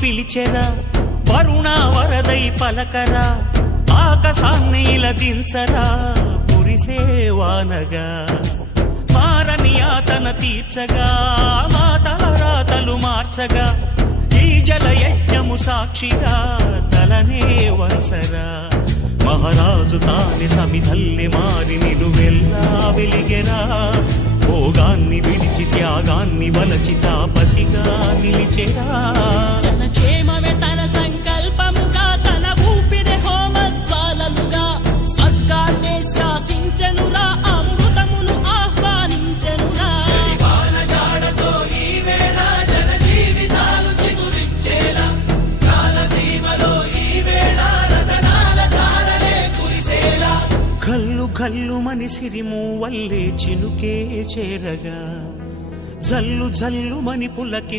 పిలిచెరా వరుణ వరదై పలకరా ఆకాశాన్ని ఇలదించరా కురిసేవానగా మారని ఆతన తీర్చగా మాతల రాతలు మార్చగా ఈ జలయజ్ఞము సాక్షిగా తలనే వంచరా మహారాజు తానే సమిధల్లె మారి నిలువెల్లా వెలిగెరా భోగాన్ని విడిచి త్యాగాన్ని వలచి తాపసిగా నిలిచెరా జనక్షేమమే తన సంకల్పముగా తన ఊపిరి హోమజ్వాలలుగా స్వర్గాన్నే శాసించెనురా అమృతమును ఆహ్వానించెనురా వానజాడతో ఈ వేళ జన జీవితాలు చిగురించేలా కాలసీమలో ఈ వేళ రతనాల ధారలే కురిసేలా కల్లు కల్లు మని సిరిము వల్లే చినుకే చేరగా జల్లు జల్లు మని పులకి